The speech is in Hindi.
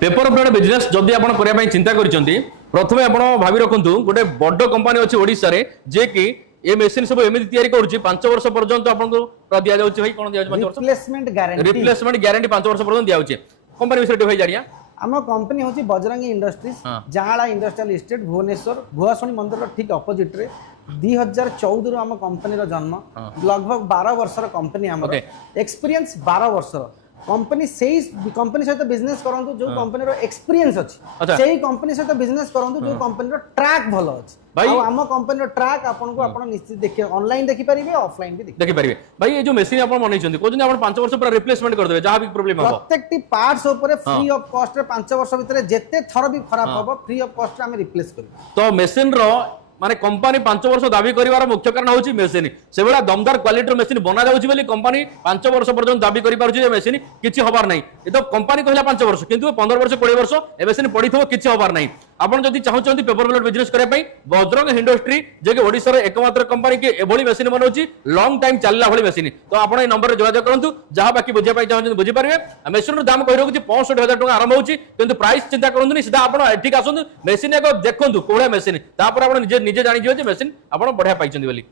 पेपर प्लेट बिजनेस जदि आप करने चिंता करछंती प्रथमे आप भावी रखु गोटे बड़ कंपनी अच्छी ओडिशा रे जे कि ये मेसीन सब एमती तैयारी करुच्ची 5 वर्ष पर्यंत आपको दि जाऊँ भाई कौन दिया रिप्लेसमेंट गारंटी 5 वर्ष पर्यंत दिया कंपनी विषय भाई जानिया आम कंपनी हूँ Bajrangi industries Janla industrial estate Bhubaneswar Bhuasuni मंदिर ठीक अपोजिट रे 2014 आम कंपनी जन्म लगभग 12 वर्षर कंपनी आम एक्सपीरियंस 12 वर्षर कंपनी सही कंपनी सहित बिजनेस करंतु जो कंपनी रो एक्सपीरियंस अछि सही कंपनी सहित बिजनेस करंतु जो कंपनी रो ट्रैक भलो अछि भाई आम कंपनी रो ट्रैक आपन को आपन निश्चित देखिए ऑनलाइन देखि परिबे ऑफलाइन भी देखि परिबे भाई ये जो मशीन आपन बनै छथि कोजन आपन 5 वर्ष पूरा रिप्लेसमेंट कर देबे जहां भी प्रॉब्लम हो प्रत्येकटी पार्ट्स ऊपर फ्री ऑफ कॉस्ट रे 5 वर्ष भीतर जेते थर भी खराब होबो फ्री ऑफ कॉस्ट रे हम रिप्लेस करबो तो मशीन रो माने कंपनी 5 वर्ष दाबी करिवार मुख्य कारण होची मेसिन से बड़ा दमदार क्वालिटी मेसिन बना जाउची बोली कंपनी 5 वर्ष पर्यंत दाबी करि पारुची जे मेसिन किछि होबार नाही ए तो कंपनी कहला 5 वर्ष किंतु 15 वर्ष 20 वर्ष ए मेसिन पडिथो किछि होबार नाही आपण जदि चाहुचंती पेपर प्लेट बिजनेस करे पई बजरंग इंडस्ट्री जे के ओडिसा रे एकमात्र कंपनी के एभली मेसिन बनौची लॉन्ग टाइम चलला भली मेसिन तो आपण ए नंबर रे जोगाजोग करंतु जहां बाकी बुझिया पई चाहुचंती बुझि परिबे मेसिन रो दाम कहि रखुची 65000 टका आरंभ होची किंतु प्राइस चिंता करंतु नि सीधा आपण एठिक आसंतु मेसिन एको देखंतु कोळा मेसिन तापर आपण निजे निजे जानि जियो जे मेसिन आपण बढ़िया पाइछंती बोली